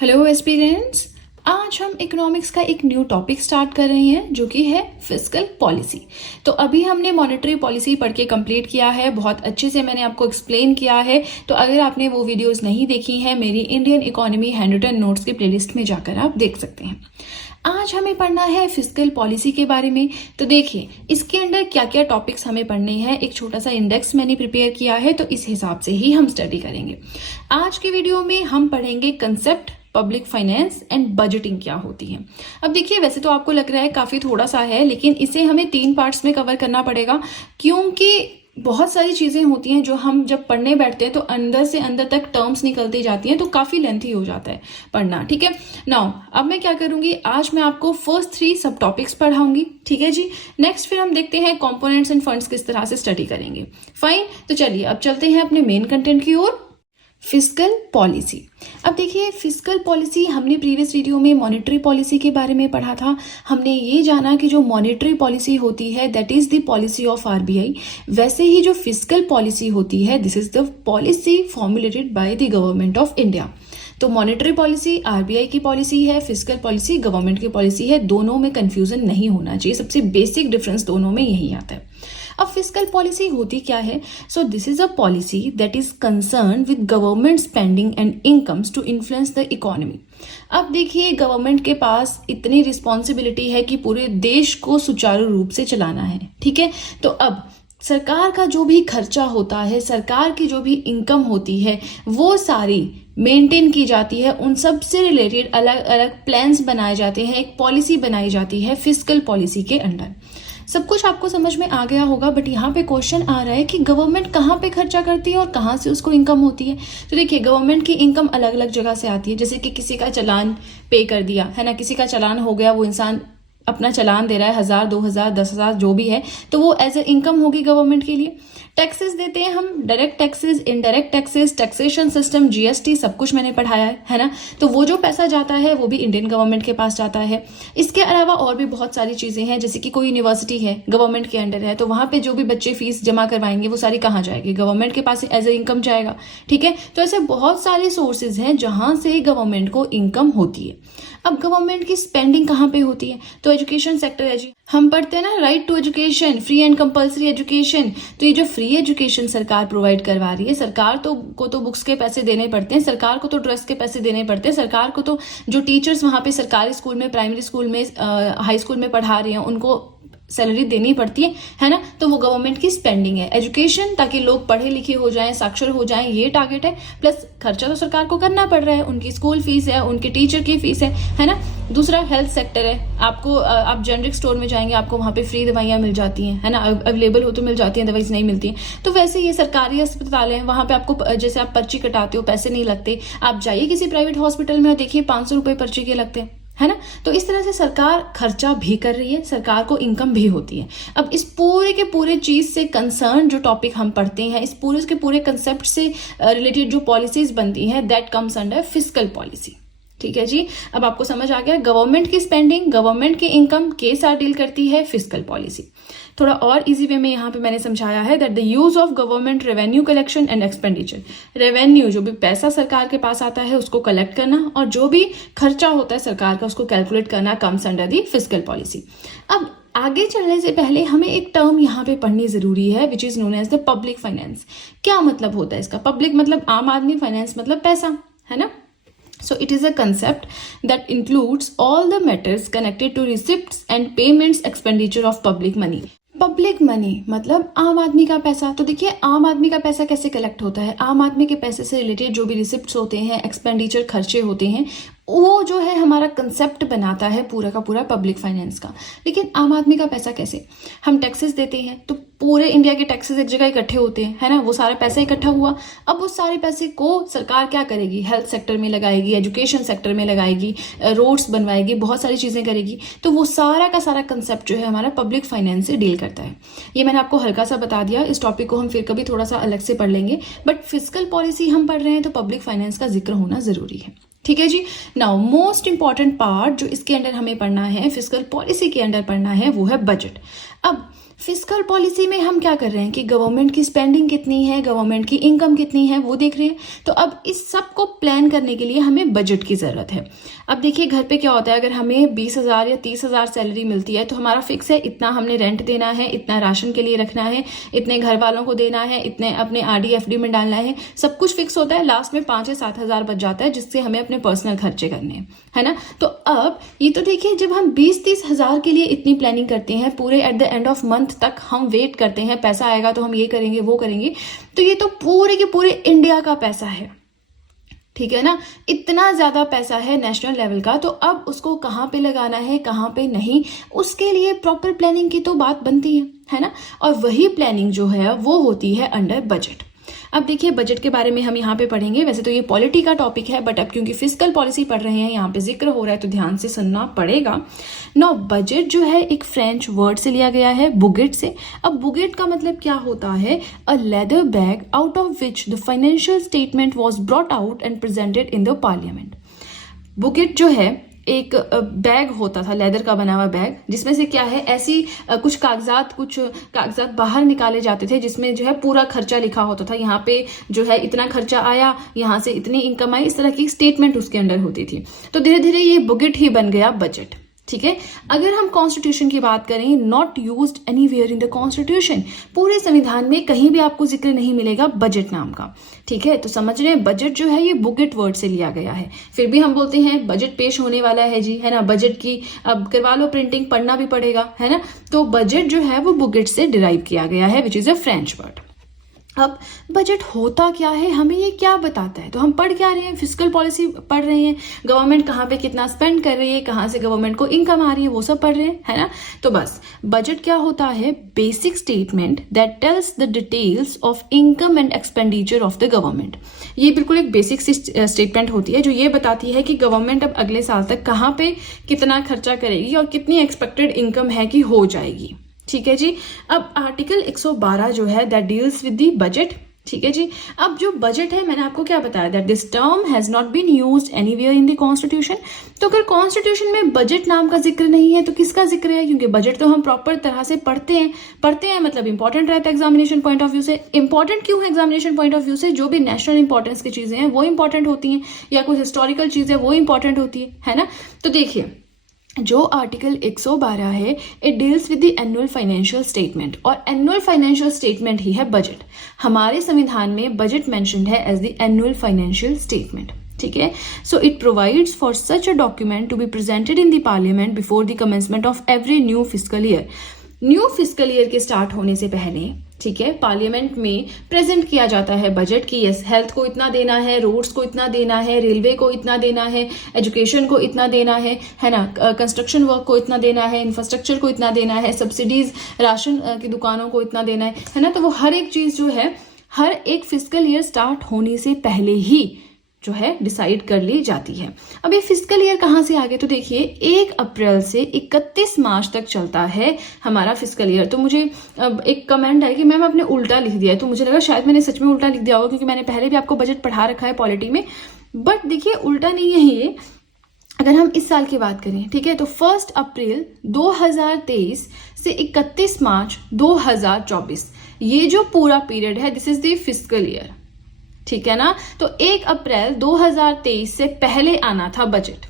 Hello aspirants, आज हम economics का एक न्यू टॉपिक स्टार्ट कर रहे हैं जो कि है फिस्कल पॉलिसी। तो अभी हमने मॉनेटरी पॉलिसी पढ़ के कंप्लीट किया है, बहुत अच्छे से मैंने आपको एक्सप्लेन किया है। तो अगर आपने वो वीडियोस नहीं देखी हैं, मेरी Indian economy hand written notes की प्लेलिस्ट में जाकर आप देख सकते हैं। आज हमें पढ़ना है फिस्कल पॉलिसी के बारे में। तो देखिए इसके अंदर क्या क्या टॉपिक्स हमें पढ़ने हैं, एक छोटा सा इंडेक्स मैंने प्रिपेयर किया है, तो इस हिसाब से ही हम स्टडी करेंगे। आज के वीडियो में हम पढ़ेंगे concept public finance and budgeting क्या होती है। अब देखिए वैसे तो आपको लग रहा है काफी थोड़ा सा है, लेकिन इसे हमें 3 पार्ट्स में कवर करना पड़ेगा, क्योंकि बहुत सारी चीजें होती हैं जो हम जब पढ़ने बैठते हैं तो अंदर से अंदर तक टर्म्स निकलती जाती हैं, तो काफी लेंथी हो जाता है पढ़ना। ठीक है, नाउ अब मैं क्या करूंगी, आज मैं आपको फर्स्ट 3 सब टॉपिक्स पढ़ाऊंगी। ठीक है जी, नेक्स्ट फिर हम देखते हैं कंपोनेंट्स एंड फंड्स किस तरह से स्टडी करेंगे। फाइन, तो चलिए अब चलते हैं अपने मेन कंटेंट की ओर, फिस्कल पॉलिसी। अब देखिए फिस्कल पॉलिसी हमने प्रीवियस वीडियो में मॉनेटरी पॉलिसी के बारे में पढ़ा था। हमने ये जाना कि जो मॉनेटरी पॉलिसी होती है that is the policy of RBI, वैसे ही जो फिस्कल पॉलिसी होती है this is the policy formulated by the government of India. तो मॉनेटरी पॉलिसी आरबीआई की पॉलिसी है, फिस्कल पॉलिसी गवर्नमेंट की पॉलिसी है, दोनों में कंफ्यूजन नहीं होना चाहिए। सबसे बेसिक डिफरेंस दोनों में यही आता है। अब फिस्कल पॉलिसी होती क्या है? So this is a policy that is concern with government spending and incomes to influence the economy. अब देखिए गवर्नमेंट के पास इतनी रिस्पॉन्सिबिलिटी है कि पूरे देश को सुचारू रूप से चलाना है। ठीक है, तो अब सरकार का जो भी खर्चा होता है, सरकार की जो भी इनकम होती है, वो सारी मेंटेन की जाती है। उन सब से रिलेटेड अलग अलग प्लान्स बनाए जाते हैं, एक पॉलिसी बनाई जाती है फिस्कल पॉलिसी के अंडर। सब कुछ आपको समझ में आ गया होगा, बट यहाँ पे क्वेश्चन आ रहा है कि गवर्नमेंट कहाँ पे खर्चा करती है और कहाँ से उसको इनकम होती है। तो देखिए गवर्नमेंट की इनकम अलग अलग जगह से आती है, जैसे कि किसी का चालान पे कर दिया है ना, किसी का चालान हो गया, वो इंसान अपना चालान दे रहा है 1000, 2000, 10,000 जो भी है, तो वो एज ए इनकम होगी गवर्नमेंट के लिए। टैक्सेस देते हैं हम, direct taxes, indirect taxes, taxation system, GST, सब कुछ मैंने पढ़ाया है ना। तो वो जो पैसा जाता है वो भी इंडियन गवर्नमेंट के पास जाता है। इसके अलावा और भी बहुत सारी चीजें हैं, जैसे कि कोई यूनिवर्सिटी है गवर्नमेंट के अंडर है, तो वहां पे जो भी बच्चे फीस जमा करवाएंगे वो सारी कहाँ जाएगी, गवर्नमेंट के पास एज ए इनकम जाएगा। ठीक है, तो ऐसे बहुत सारे सोर्सेज हैं जहां से गवर्नमेंट को इनकम होती है। अब गवर्नमेंट की स्पेंडिंग कहाँ पे होती है? तो एजुकेशन सेक्टर है जी, हम पढ़ते हैं ना right to education, free and compulsory education. तो ये जो फ्री एजुकेशन सरकार प्रोवाइड करवा रही है, सरकार को तो बुक्स के पैसे देने पड़ते हैं, सरकार को तो ड्रेस के पैसे देने पड़ते हैं, सरकार को तो जो टीचर्स वहां पे सरकारी स्कूल में, प्राइमरी स्कूल में, हाई स्कूल में पढ़ा रहे हैं उनको सैलरी देनी पड़ती है ना। तो वो गवर्नमेंट की स्पेंडिंग है। एजुकेशन, ताकि लोग पढ़े लिखे हो जाएं, साक्षर हो जाएं, ये टारगेट है। प्लस खर्चा तो सरकार को करना पड़ रहा है, उनकी स्कूल फीस है, उनके टीचर की फीस है ना। दूसरा हेल्थ सेक्टर है, आपको आप जनरिक स्टोर में जाएंगे, आपको वहां पे फ्री दवाइयां मिल जाती हैं, है ना, अवेलेबल हो तो मिल जाती हैं, दवाइयां नहीं मिलती हैं। तो वैसे ये सरकारी अस्पताल है, वहां पे आपको जैसे आप पर्ची कटाते हो, पैसे नहीं लगते। आप जाइए किसी प्राइवेट हॉस्पिटल में और देखिए 500 रुपए पर्ची के लगते हैं, है ना। तो इस तरह से सरकार खर्चा भी कर रही है, सरकार को इनकम भी होती है। अब इस पूरे के पूरे चीज से कंसर्न जो टॉपिक हम पढ़ते हैं, इस पूरे के पूरे कंसेप्ट से रिलेटेड जो पॉलिसीज बनती हैं that comes under fiscal policy. ठीक है जी, अब आपको समझ आ गया गवर्नमेंट की स्पेंडिंग, गवर्नमेंट की इनकम के साथ डील करती है फिस्कल पॉलिसी। थोड़ा और इजी वे में यहाँ पे मैंने समझाया है that the use of government revenue collection and expenditure. Revenue जो भी पैसा सरकार के पास आता है उसको कलेक्ट करना, और जो भी खर्चा होता है सरकार का उसको कैलकुलेट करना, comes under the fiscal policy. अब आगे चलने से पहले हमें एक टर्म यहाँ पे पढ़नी जरूरी है which is known as the public finance. क्या मतलब होता है इसका? पब्लिक मतलब आम आदमी, फाइनेंस मतलब पैसा, है ना। So it is a concept that includes all the matters connected to receipts and payments expenditure of public money. Public money मतलब आम आदमी का पैसा। तो देखिए आम आदमी का पैसा कैसे कलेक्ट होता है? आम आदमी के पैसे से रिलेटेड जो भी रिसिप्ट्स होते हैं, एक्सपेंडिचर, खर्चे होते हैं, वो जो है हमारा कंसेप्ट बनाता है पूरा का पूरा पब्लिक फाइनेंस का। लेकिन आम आदमी का पैसा कैसे? हम टैक्सेस देते हैं, तो पूरे इंडिया के टैक्सेस एक जगह इकट्ठे होते हैं, है ना, वो सारा पैसा इकट्ठा हुआ। अब उस सारे पैसे को सरकार क्या करेगी? हेल्थ सेक्टर में लगाएगी, एजुकेशन सेक्टर में लगाएगी, रोड्स बनवाएगी, बहुत सारी चीजें करेगी। तो वो सारा का सारा कंसेप्ट जो है हमारा पब्लिक फाइनेंस से डील करता है। ये मैंने आपको हल्का सा बता दिया, इस टॉपिक को हम फिर कभी थोड़ा सा अलग से पढ़ लेंगे, बट फिस्कल पॉलिसी हम पढ़ रहे हैं तो पब्लिक फाइनेंस का जिक्र होना जरूरी है। ठीक है जी, नाउ मोस्ट इंपॉर्टेंट पार्ट जो इसके अंडर हमें पढ़ना है, फिस्कल पॉलिसी के अंडर पढ़ना है, वो है बजट। अब फिस्कल पॉलिसी में हम क्या कर रहे हैं कि गवर्नमेंट की स्पेंडिंग कितनी है, गवर्नमेंट की इनकम कितनी है, वो देख रहे हैं। तो अब इस सब को प्लान करने के लिए हमें बजट की ज़रूरत है। अब देखिए घर पे क्या होता है, अगर हमें 20,000 या 30,000 सैलरी मिलती है तो हमारा फिक्स है इतना हमने रेंट देना है, इतना राशन के लिए रखना है, इतने घर वालों को देना है, इतने अपने RD FD में डालना है, सब कुछ फिक्स होता है। लास्ट में 5 या 7,000 बच जाता है जिससे हमें अपने पर्सनल खर्चे करने हैं, है ना। तो अब ये तो देखिए जब हम 20-30 हजार के लिए इतनी प्लानिंग करते हैं, पूरे at the end of month तक हम वेट करते हैं पैसा आएगा तो हम ये करेंगे वो करेंगे, तो ये तो पूरे के पूरे इंडिया का पैसा है, ठीक है ना। इतना ज्यादा पैसा है नेशनल लेवल का, तो अब उसको कहाँ पे लगाना है कहाँ पे नहीं, उसके लिए प्रॉपर प्लानिंग की तो बात बनती है ना। और वही प्लानिंग जो है वो होती है अंडर बजट। अब देखिए बजट के बारे में हम यहाँ पे पढ़ेंगे, वैसे तो ये पॉलिटी का टॉपिक है बट अब क्योंकि फिस्कल पॉलिसी पढ़ रहे हैं, यहाँ पे जिक्र हो रहा है तो ध्यान से सुनना पड़ेगा। नो बजट जो है एक फ्रेंच वर्ड से लिया गया है, बुगेट से। अब बुगेट का मतलब क्या होता है, a leather bag out of which the financial statement was brought out and presented in the parliament. Budget जो है एक बैग होता था, लेदर का बना हुआ बैग, जिसमें से क्या है ऐसी कुछ कागजात बाहर निकाले जाते थे जिसमें जो है पूरा खर्चा लिखा होता था। यहाँ पे जो है इतना खर्चा आया, यहाँ से इतनी इनकम आई, इस तरह की स्टेटमेंट उसके अंदर होती थी। तो धीरे धीरे ये बुगेट ही बन गया बजट, ठीक है। अगर हम कॉन्स्टिट्यूशन की बात करें, not used anywhere in the constitution, पूरे संविधान में कहीं भी आपको जिक्र नहीं मिलेगा बजट नाम का, ठीक है। तो समझ रहे हैं बजट जो है ये बुगेट वर्ड से लिया गया है। फिर भी हम बोलते हैं बजट पेश होने वाला है जी, है ना। बजट की अब करवा लो प्रिंटिंग, पढ़ना भी पड़ेगा, है ना। तो बजट जो है वो बुगेट से डिराइव किया गया है, which is a French word. अब बजट होता क्या है, हमें ये क्या बताता है, तो हम पढ़ क्या रहे हैं, फिस्कल पॉलिसी पढ़ रहे हैं, गवर्नमेंट कहाँ पे कितना स्पेंड कर रही है, कहाँ से गवर्नमेंट को इनकम आ रही है, वो सब पढ़ रहे हैं, है ना। तो बस बजट क्या होता है, basic statement that tells the details of income and expenditure of the government. ये बिल्कुल एक बेसिक स्टेटमेंट होती है जो ये बताती है कि गवर्नमेंट अब अगले साल तक कहाँ पे कितना खर्चा करेगी और कितनी एक्सपेक्टेड इनकम है कि हो जाएगी, ठीक है जी। अब आर्टिकल 112 जो है that deals with the budget, ठीक है जी। अब जो बजट है मैंने आपको क्या बताया, that this term has not been used anywhere in the constitution. तो अगर कॉन्स्टिट्यूशन में बजट नाम का जिक्र नहीं है तो किसका जिक्र है, क्योंकि बजट तो हम प्रॉपर तरह से पढ़ते हैं मतलब इंपॉर्टेंट रहता है एग्जामिनेशन पॉइंट ऑफ व्यू से। इंपॉर्टेंट क्यों है एग्जामिनेशन पॉइंट ऑफ व्यू से, जो भी नेशनल इंपॉर्टेंस की चीजें हैं वो इंपॉर्टेंट होती हैं, या कोई हिस्टोरिकल चीज है वो इंपॉर्टेंट होती है ना। तो देखिए जो आर्टिकल 112 है it deals with the annual financial statement, और एनुअल फाइनेंशियल स्टेटमेंट ही है बजट। हमारे संविधान में बजट मेंशन्ड है as the annual financial statement, ठीक है। So it provides for such a document to be presented in the parliament before the commencement of every new fiscal year. New fiscal year के start होने से पहले, ठीक है, parliament में present किया जाता है बजट की, यस हेल्थ को इतना देना है, रोड्स को इतना देना है, रेलवे को इतना देना है, एजुकेशन को इतना देना है ना, कंस्ट्रक्शन वर्क को इतना देना है, इंफ्रास्ट्रक्चर को इतना देना है, सब्सिडीज राशन की दुकानों को इतना देना है ना। तो वो हर एक चीज जो है हर एक फिस्कल ईयर स्टार्ट होने से पहले ही जो है डिसाइड कर ली जाती है। अब ये फिस्कल ईयर कहाँ से आ गए, तो देखिए 1 अप्रैल से 31 मार्च तक चलता है हमारा फिस्कल ईयर। तो मुझे अब एक कमेंट है कि मैम आपने उल्टा लिख दिया है, तो मुझे लगा शायद मैंने सच में उल्टा लिख दिया होगा, क्योंकि मैंने पहले भी आपको बजट पढ़ा रखा है पॉलिटी में। बट देखिए उल्टा नहीं है ये, अगर हम इस साल की बात करें, ठीक है, तो 1 अप्रैल 2023 से 31 मार्च 2024 ये जो पूरा पीरियड है this is the fiscal year, ठीक है ना। तो 1 अप्रैल 2023 से पहले आना था बजट,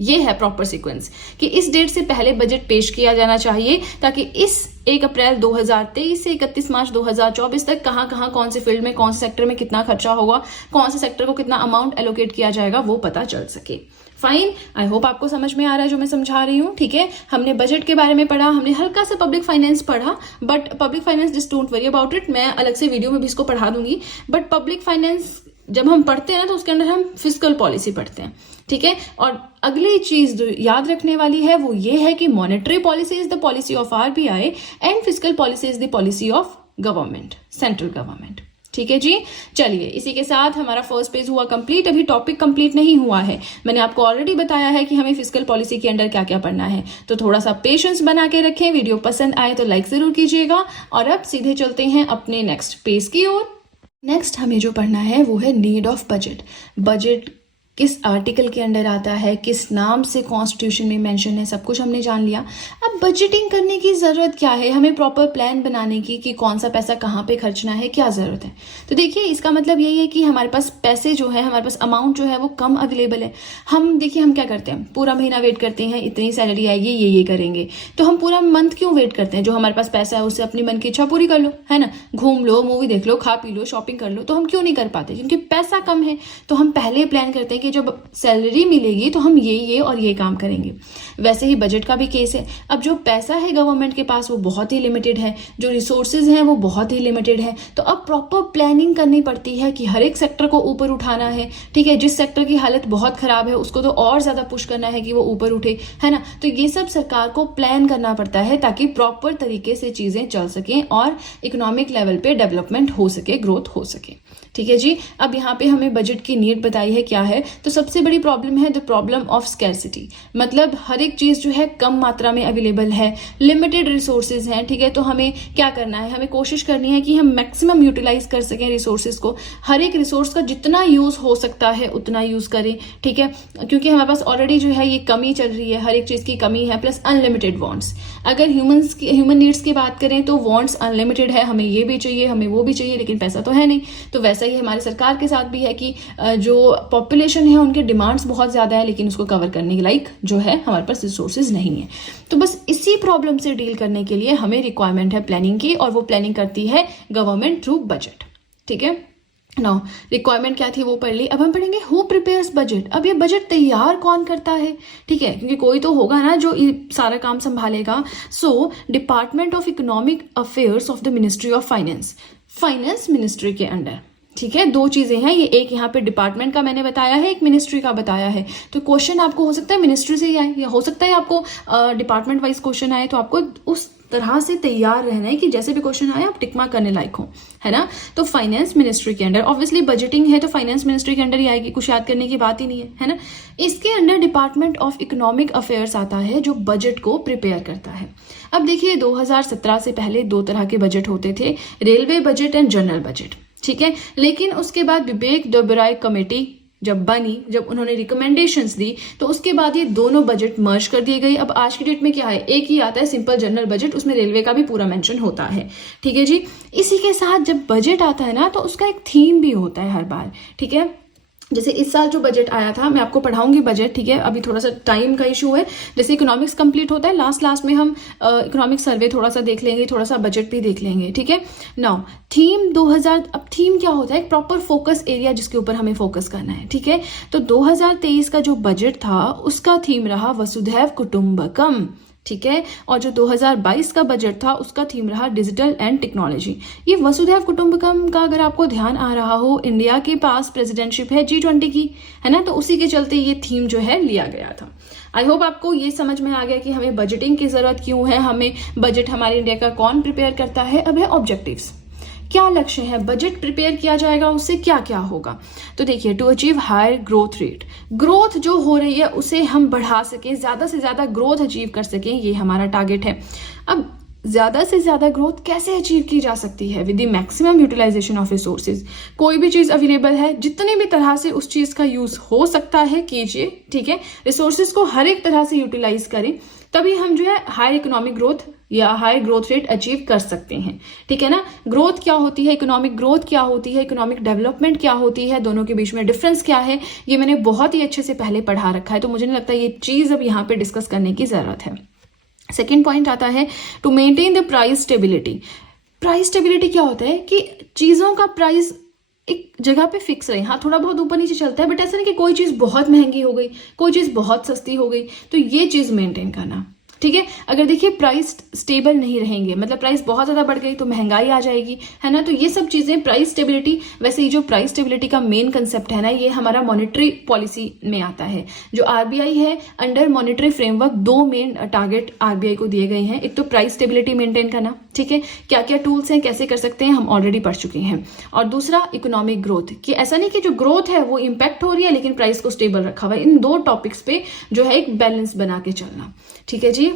ये है प्रॉपर सीक्वेंस कि इस डेट से पहले बजट पेश किया जाना चाहिए, ताकि इस 1 अप्रैल 2023 से 31 मार्च 2024 तक कहां कहां कौन से फील्ड में कौन से सेक्टर में कितना खर्चा होगा, कौन से सेक्टर को कितना अमाउंट एलोकेट किया जाएगा वो पता चल सके। फाइन, आई होप आपको समझ में आ रहा है जो मैं समझा रही हूँ, ठीक है। हमने बजट के बारे में पढ़ा, हमने हल्का सा पब्लिक फाइनेंस पढ़ा, but public finance just don't worry about it, मैं अलग से वीडियो में भी इसको पढ़ा दूंगी। बट पब्लिक फाइनेंस जब हम पढ़ते हैं ना तो उसके अंदर हम फिस्कल पॉलिसी पढ़ते हैं, ठीक है। और अगली चीज जो याद रखने वाली है वो ये है कि monetary policy is the policy of RBI and fiscal policy is the policy of government, central government, ठीक है जी। चलिए इसी के साथ हमारा फर्स्ट पेज हुआ कंप्लीट। अभी टॉपिक कंप्लीट नहीं हुआ है, मैंने आपको ऑलरेडी बताया है कि हमें फिस्कल पॉलिसी के अंडर क्या क्या पढ़ना है, तो थोड़ा सा पेशेंस बना के रखें। वीडियो पसंद आए तो लाइक जरूर कीजिएगा। और अब सीधे चलते हैं अपने नेक्स्ट पेज की ओर। नेक्स्ट हमें जो पढ़ना है वो है नीड ऑफ बजट। बजट किस आर्टिकल के अंडर आता है, किस नाम से कॉन्स्टिट्यूशन में मेंशन है, सब कुछ हमने जान लिया। अब बजटिंग करने की ज़रूरत क्या है, हमें प्रॉपर प्लान बनाने की कि कौन सा पैसा कहाँ पे खर्चना है, क्या ज़रूरत है। तो देखिए इसका मतलब यही है कि हमारे पास पैसे जो है, हमारे पास अमाउंट जो है वो कम अवेलेबल है। हम देखिए हम क्या करते हैं, पूरा महीना वेट करते हैं, इतनी सैलरी आएगी ये करेंगे। तो हम पूरा मंथ क्यों वेट करते हैं? जो हमारे पास पैसा है उससे अपनी मन की इच्छा पूरी कर लो, है ना, घूम लो, मूवी देख लो, खा पी लो, शॉपिंग कर लो। तो हम क्यों नहीं कर पाते? क्योंकि पैसा कम है। तो हम पहले प्लान करते हैं कि जब सैलरी मिलेगी तो हम ये और ये काम करेंगे। वैसे ही बजट का भी केस है। अब जो पैसा है गवर्नमेंट के पास वो बहुत ही लिमिटेड है, जो रिसोर्सेज हैं वो बहुत ही लिमिटेड है। तो अब प्रॉपर प्लानिंग करनी पड़ती है कि हर एक सेक्टर को ऊपर उठाना है, ठीक है। जिस सेक्टर की हालत बहुत खराब है उसको तो और ज्यादा पुश करना है कि वो ऊपर उठे, है ना। तो ये सब सरकार को प्लान करना पड़ता है ताकि प्रॉपर तरीके से चीजें चल सकें और इकोनॉमिक लेवल पे डेवलपमेंट हो सके, ग्रोथ हो सके, ठीक है जी। अब यहाँ पे हमें बजट की नीड बताई है क्या है, तो सबसे बड़ी प्रॉब्लम है द प्रॉब्लम ऑफ स्कैर्सिटी। मतलब हर एक चीज जो है कम मात्रा में अवेलेबल है, लिमिटेड रिसोर्सेज हैं, ठीक है। तो हमें क्या करना है, हमें कोशिश करनी है कि हम मैक्सिमम यूटिलाइज कर सकें रिसोर्सेज को। हर एक रिसोर्स का जितना यूज हो सकता है उतना यूज करें, ठीक है। क्योंकि हमारे पास ऑलरेडी जो है ये कमी चल रही है, हर एक चीज की कमी है, प्लस अनलिमिटेड वांट्स। अगर ह्यूमन नीड्स की बात करें तो वांट्स अनलिमिटेड है, हमें ये भी चाहिए, हमें वो भी चाहिए, लेकिन पैसा तो है नहीं। तो वैसा ही हमारे सरकार के साथ भी है कि जो पॉपुलेशन है उनके डिमांड्स बहुत ज्यादा है, लेकिन उसको कवर करने के लायक जो है हमारे पास रिसोर्सेज नहीं है। तो बस इसी प्रॉब्लम से डील करने के लिए हमें रिक्वायरमेंट है प्लानिंग की, और वो प्लानिंग करती है गवर्नमेंट थ्रू बजट, ठीक है। नाउ रिक्वायरमेंट क्या थी वो पढ़ ली। अब हम पढ़ेंगे हु प्रिपेयर्स बजट। अब ये बजट तैयार कौन करता है, ठीक है, क्योंकि कोई तो होगा ना जो सारा काम संभालेगा। So department of economic affairs of the ministry of finance, finance ministry के अंडर, ठीक है। दो चीजें हैं ये, एक यहाँ पे डिपार्टमेंट का मैंने बताया है, एक मिनिस्ट्री का बताया है। तो क्वेश्चन आपको हो सकता है मिनिस्ट्री से ही आए, या हो सकता है आपको डिपार्टमेंट वाइज क्वेश्चन आए। तो आपको उस तरह से तैयार रहना है कि जैसे भी क्वेश्चन आए आप टिक मार्क करने लायक हो, है ना। तो फाइनेंस मिनिस्ट्री के अंडर, ऑब्वियसली बजटिंग है तो फाइनेंस मिनिस्ट्री के अंडर ही आएगी, कुछ याद करने की बात ही नहीं है ना। इसके under department of economic affairs आता है जो बजट को प्रिपेयर करता है। अब देखिए 2017 से पहले दो तरह के बजट होते थे, railway budget and general budget, ठीक है। लेकिन उसके बाद विवेक देबराय कमेटी जब बनी, जब उन्होंने रिकमेंडेशंस दी, तो उसके बाद ये दोनों बजट मर्ज कर दिए गए। अब आज की डेट में क्या है, एक ही आता है सिंपल जनरल बजट, उसमें रेलवे का भी पूरा मेंशन होता है, ठीक है जी। इसी के साथ जब बजट आता है ना तो उसका एक थीम भी होता है हर बार, ठीक है। जैसे इस साल जो बजट आया था, मैं आपको पढ़ाऊंगी बजट, ठीक है। अभी थोड़ा सा टाइम का इशू है, जैसे इकोनॉमिक्स कंप्लीट होता है लास्ट में हम इकोनॉमिक सर्वे थोड़ा सा देख लेंगे, थोड़ा सा बजट भी देख लेंगे, ठीक है। नाउ थीम 2000, अब थीम क्या होता है, एक प्रॉपर फोकस एरिया जिसके ऊपर हमें फोकस करना है, ठीक है। तो 2023 का जो बजट था उसका थीम रहा वसुधैव कुटुंबकम, ठीक है। और जो 2022 का बजट था उसका थीम रहा डिजिटल एंड टेक्नोलॉजी। ये वसुधैव कुटुंबकम का अगर आपको ध्यान आ रहा हो, इंडिया के पास प्रेसिडेंटशिप है G20 की, है ना, तो उसी के चलते ये थीम जो है लिया गया था। आई होप आपको ये समझ में आ गया कि हमें बजटिंग की जरूरत क्यों है, हमें बजट हमारे इंडिया का कौन प्रिपेयर करता है। अब है ऑब्जेक्टिव्स, क्या लक्ष्य है, बजट प्रिपेयर किया जाएगा उससे क्या क्या होगा। तो देखिए to achieve higher growth rate, growth जो हो रही है उसे हम बढ़ा सकें, ज्यादा से ज्यादा ग्रोथ अचीव कर सकें, ये हमारा टारगेट है। अब ज्यादा से ज्यादा ग्रोथ कैसे अचीव की जा सकती है, with the maximum utilization of resources. कोई भी चीज अवेलेबल है, जितने भी तरह से उस चीज का यूज हो सकता है कीजिए, ठीक है। रिसोर्सेज को हर एक तरह से यूटिलाइज करें, तभी हम जो है हायर इकोनॉमिक ग्रोथ या हाई ग्रोथ रेट अचीव कर सकते हैं, ठीक है ना। ग्रोथ क्या होती है, इकोनॉमिक ग्रोथ क्या होती है, इकोनॉमिक डेवलपमेंट क्या होती है, दोनों के बीच में डिफरेंस क्या है, ये मैंने बहुत ही अच्छे से पहले पढ़ा रखा है। तो मुझे नहीं लगता ये चीज अब यहाँ पे डिस्कस करने की जरूरत है। सेकेंड पॉइंट आता है to maintain the price stability. Price stability क्या होता है कि चीजों का प्राइस एक जगह पे फिक्स रहे। हाँ थोड़ा बहुत ऊपर नीचे चलता है, बट ऐसा नहीं कि कोई चीज बहुत महंगी हो गई, कोई चीज बहुत सस्ती हो गई। तो ये चीज मेंटेन करना, ठीक है। अगर देखिए प्राइस स्टेबल नहीं रहेंगे, मतलब प्राइस बहुत ज्यादा बढ़ गई तो महंगाई आ जाएगी, है ना। तो ये सब चीजें प्राइस स्टेबिलिटी, वैसे ये जो प्राइस स्टेबिलिटी का मेन कंसेप्ट है ना, ये हमारा मॉनेटरी पॉलिसी में आता है। जो आरबीआई है, अंडर मॉनेटरी फ्रेमवर्क दो मेन टारगेट आरबीआई को दिए गए हैं। एक तो प्राइस स्टेबिलिटी मेंटेन करना, ठीक है, क्या क्या टूल्स हैं, कैसे कर सकते हैं, हम ऑलरेडी पढ़ चुके हैं। और दूसरा इकोनॉमिक ग्रोथ, कि ऐसा नहीं कि जो ग्रोथ है वो इंपैक्ट हो रही है लेकिन प्राइस को स्टेबल रखा हुआ है। इन दो टॉपिक्स पे जो है एक बैलेंस बना के चलना, ठीक है जी।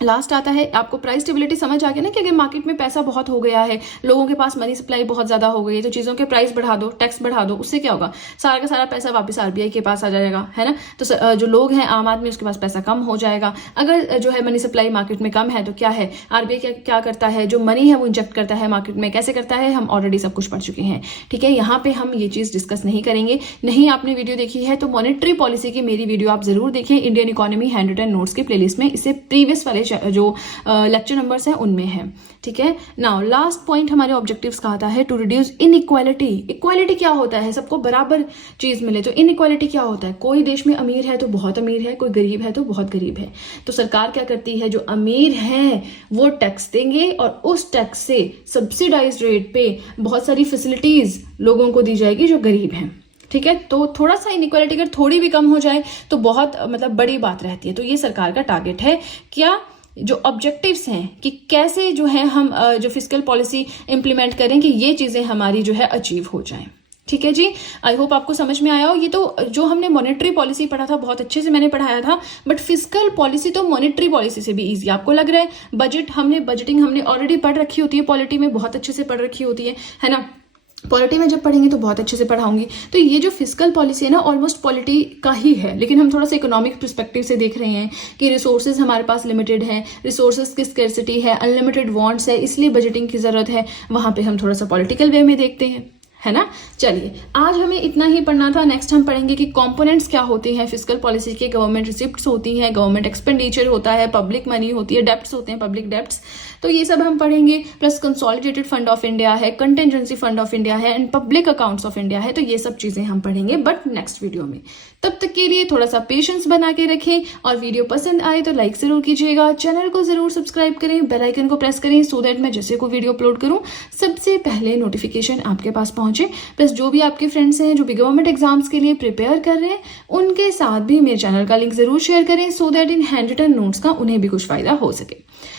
लास्ट आता है आपको प्राइस स्टेबिलिटी समझ आ गया ना कि अगर मार्केट में पैसा बहुत हो गया है, लोगों के पास मनी सप्लाई बहुत ज्यादा हो गई है, तो चीजों के प्राइस बढ़ा दो, टैक्स बढ़ा दो, उससे क्या होगा, सारा का सारा पैसा वापस आरबीआई के पास आ जाएगा, है ना। तो जो लोग हैं आम आदमी, उसके पास पैसा कम हो जाएगा। अगर जो है मनी सप्लाई मार्केट में कम है तो क्या है, आरबीआई क्या करता है, जो मनी है वो इंजेक्ट करता है मार्केट में। कैसे करता है हम ऑलरेडी सब कुछ पढ़ चुके हैं, ठीक है। यहाँ पे हम ये चीज डिस्कस नहीं करेंगे। नहीं आपने वीडियो देखी है तो मॉनेटरी पॉलिसी की मेरी वीडियो आप जरूर देखें, Indian economy hand written notes की प्लेलिस्ट में। इससे प्रीवियस वाले जो लेक्चर नंबर्स हैं उनमें है, ठीक है। नाउ लास्ट पॉइंट हमारे ऑब्जेक्टिव्स का आता है टू रिड्यूस इनइक्वालिटी। इक्वालिटी क्या होता है, सबको बराबर चीज मिले। तो इनइक्वालिटी क्या होता है, कोई देश में अमीर है तो बहुत अमीर है, कोई गरीब है तो बहुत गरीब है। तो सरकार क्या करती है, जो अमीर है वो टैक्स देंगे और उस टैक्स से सब्सिडाइज्ड रेट पे बहुत सारी फैसिलिटीज लोगों को दी जाएगी जो गरीब हैं, ठीक है। तो थोड़ा सा इनइक्वालिटी अगर थोड़ी भी कम हो जाए तो बहुत मतलब बड़ी बात रहती है। तो ये सरकार का टारगेट है। क्या जो ऑब्जेक्टिव्स हैं कि कैसे जो है हम जो फिस्कल पॉलिसी इंप्लीमेंट करें कि ये चीजें हमारी जो है अचीव हो जाएं, ठीक है जी। आई होप आपको समझ में आया हो। ये तो जो हमने मॉनेटरी पॉलिसी पढ़ा था बहुत अच्छे से मैंने पढ़ाया था, बट फिस्कल पॉलिसी तो मॉनेटरी पॉलिसी से भी इजी आपको लग रहा है। बजटिंग हमने ऑलरेडी पढ़ रखी होती है, पॉलिटी में बहुत अच्छे से पढ़ रखी होती है ना। पॉलिटी में जब पढ़ेंगे तो बहुत अच्छे से पढ़ाऊंगी। तो ये जो फिस्कल पॉलिसी है ना ऑलमोस्ट पॉलिटी का ही है, लेकिन हम थोड़ा सा इकोनॉमिक पर्सपेक्टिव से देख रहे हैं कि रिसोर्सेज हमारे पास लिमिटेड है, रिसोर्सेज की स्कैर्सिटी है, अनलिमिटेड वांट्स है, इसलिए बजटिंग की जरूरत है। वहां पे हम थोड़ा सा पॉलिटिकल वे में देखते हैं, है ना। चलिए आज हमें इतना ही पढ़ना था। नेक्स्ट हम पढ़ेंगे कि कंपोनेंट्स क्या होते हैं फिस्कल पॉलिसी के। गवर्नमेंट रिसिप्ट्स होती हैं, गवर्नमेंट एक्सपेंडिचर होता है, पब्लिक मनी होती है, डेब्ट्स होते हैं, पब्लिक डेब्ट्स। तो ये सब हम पढ़ेंगे। Plus consolidated fund of India है, कंटिजेंसी फंड ऑफ इंडिया है and public accounts of India है। तो ये सब चीजें हम पढ़ेंगे बट नेक्स्ट वीडियो में। तब तक के लिए थोड़ा सा पेशेंस बना के रखें और वीडियो पसंद आए तो लाइक जरूर कीजिएगा, चैनल को जरूर सब्सक्राइब करें, बेल आइकन को प्रेस करें सो दैट मैं जैसे को वीडियो अपलोड करूं सबसे पहले नोटिफिकेशन आपके पास पहुंचे। प्लस जो भी आपके फ्रेंड्स हैं जो भी गवर्नमेंट एग्जाम्स के लिए प्रिपेयर कर रहे हैं उनके साथ भी मेरे चैनल का लिंक जरूर शेयर करें so that in hand written notes का उन्हें भी कुछ फायदा हो सके।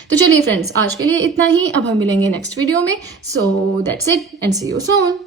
तो चलिए फ्रेंड्स आज के लिए इतना ही। अब हम मिलेंगे नेक्स्ट वीडियो में। So that's it and see you soon.